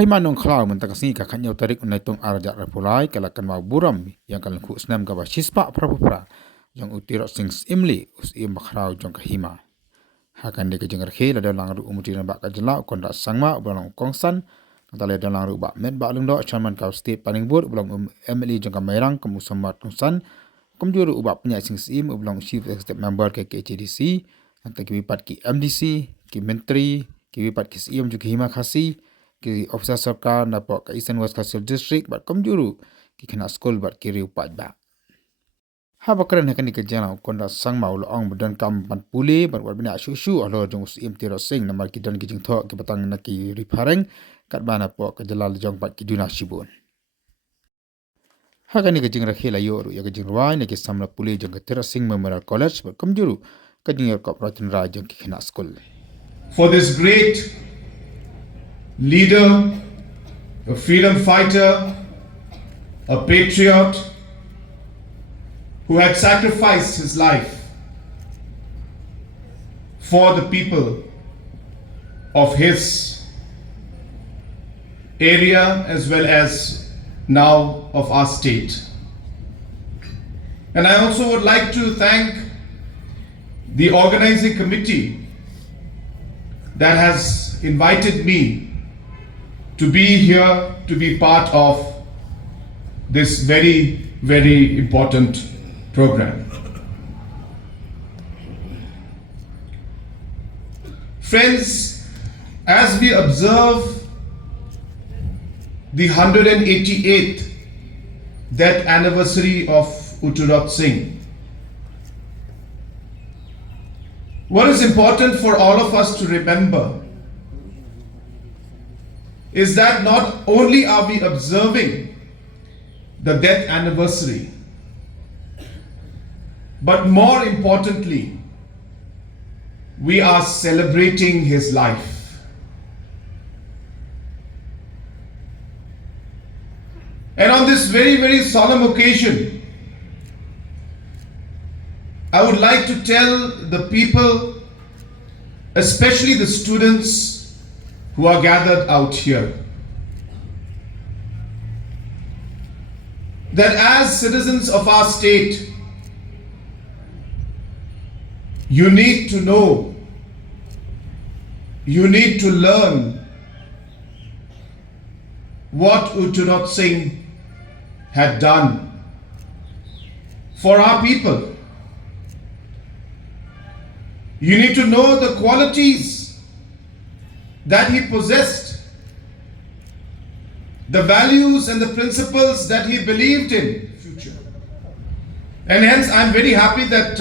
Kai manong klau mentakasi kakaknya tarik unai tong arjak repulai kalakan mau buram yang kalan ku senam ka basispa prapra yang Tirot Sing Syiem us im bakrau jong kahima. Hakan de kejeng rhe la dalang ru umuti na bak kajela konda sangma ulang kongsan tale dalang ru bak met bak lengdo chairman kau state paling bur ulang MLA jong ka merang kemusamat tungsan komjuru ubak penyak Sing Syiem ulang chief executive member ke KCDC antara kiwipat ki MDC ki menteri kiwipat ki Syiem juga hima khasi ki officer sarkar napok ka Eastern West Coastal District bat komjuru ki kena school bat kiri upat ba. Haba keren hakan di kejana konda sang mau loong badan kam pan puli bat bniah shuh alo jong Syiem Tirot Sing namar ki don ki jing tho ki batang na ki ripareng kat bana pok ka jalal jong bat ki duna shibun. Hakan di kejing rakhela yoru ya kejing ruai na ki samla puli jong ka Tirot Sing Memorial College bat komjuru ka jing yor korporatin ra jong ki kena school. For this great leader, a freedom fighter, a patriot who had sacrificed his life for the people of his area as well as now of our state. And I also would like to thank the organizing committee that has invited me to be here, to be part of this very, very important program. Friends, as we observe the 188th death anniversary of Tirot Sing, what is important for all of us to remember is that not only are we observing the death anniversary, but more importantly, we are celebrating his life. And on this very, very solemn occasion, I would like to tell the people, especially the students who are gathered out here, that as citizens of our state, you need to know, you need to learn what Tirot Sing had done for our people. You need to know the qualities that he possessed, the values and the principles that he believed in future. And hence I'm very happy that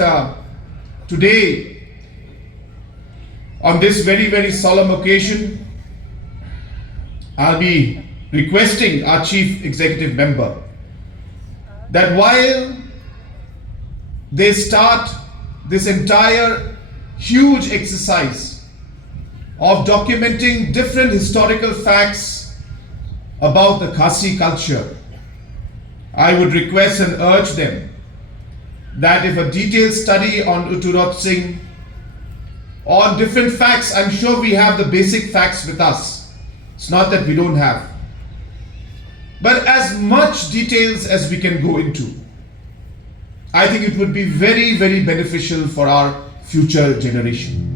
today, on this very, very solemn occasion, I'll be requesting our chief executive member that while they start this entire huge exercise of documenting different historical facts about the Khasi culture, I would request and urge them that if a detailed study on Tirot Sing, on different facts, I'm sure we have the basic facts with us. It's not that we don't have. But as much details as we can go into, I think it would be very, very beneficial for our future generation.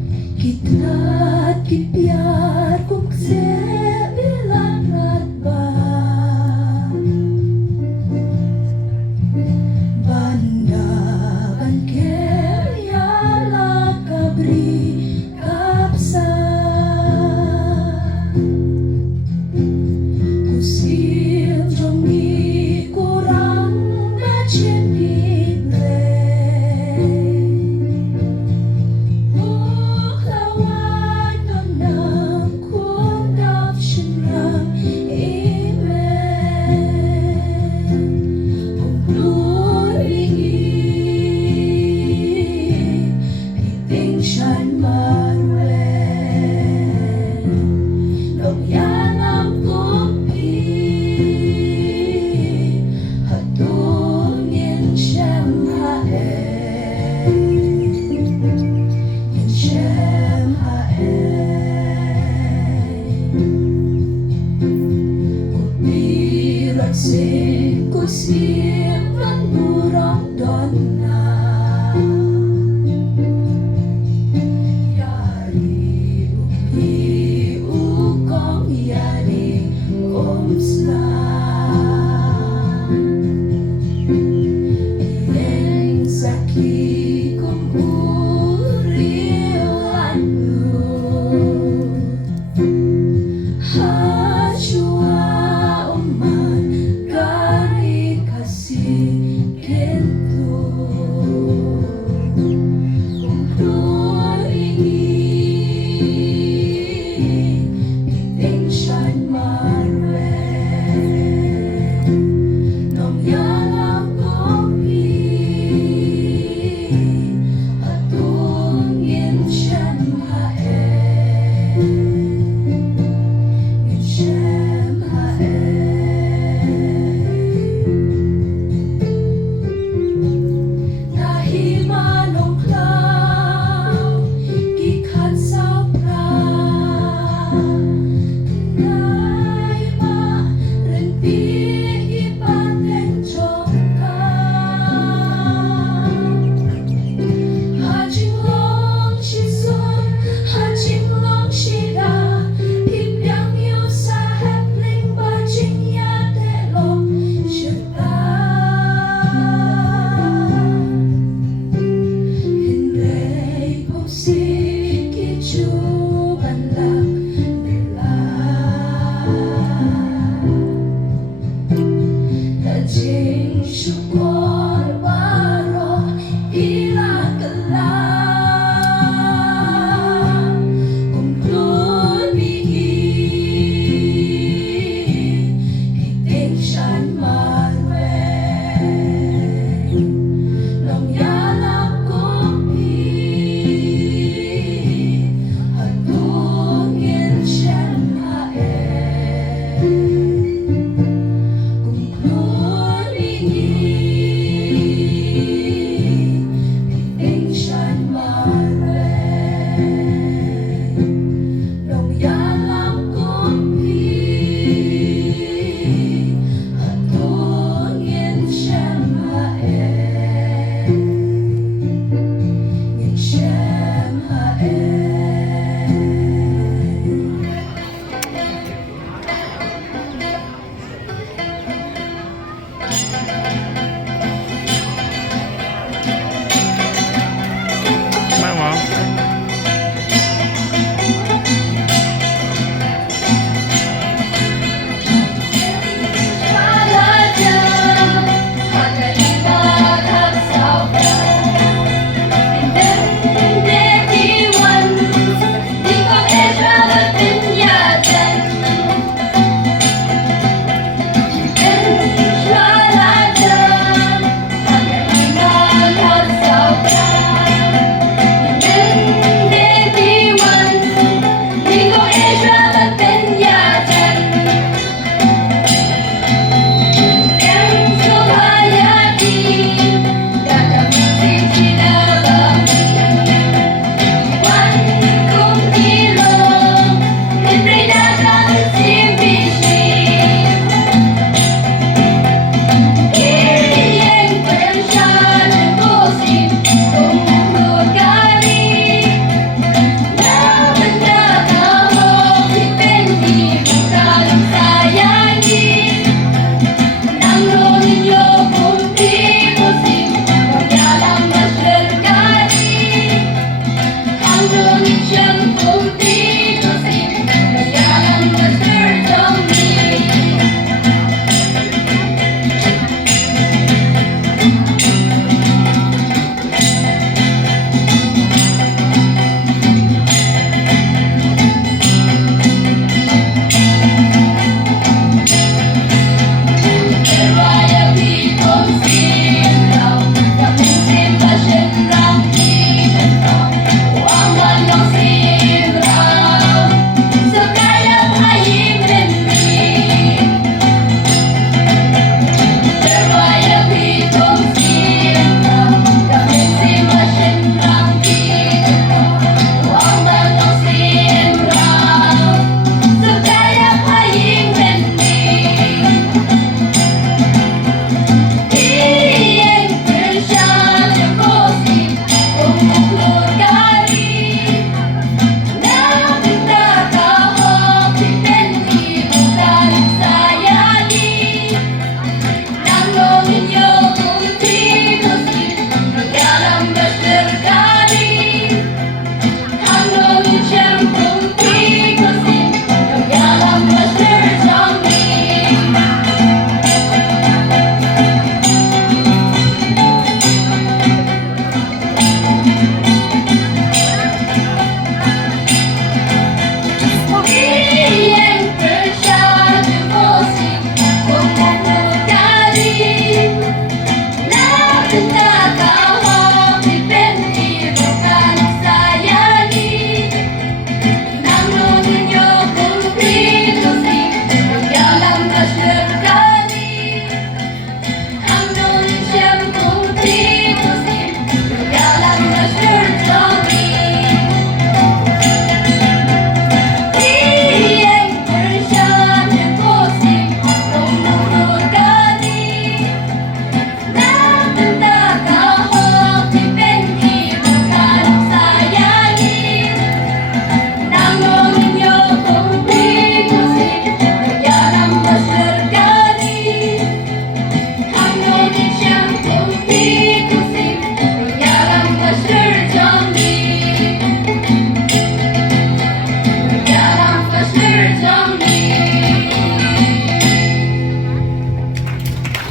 Hãy subscribe cho kênh Ghiền Mì Gõ để không bỏ lỡ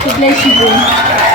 God bless you all.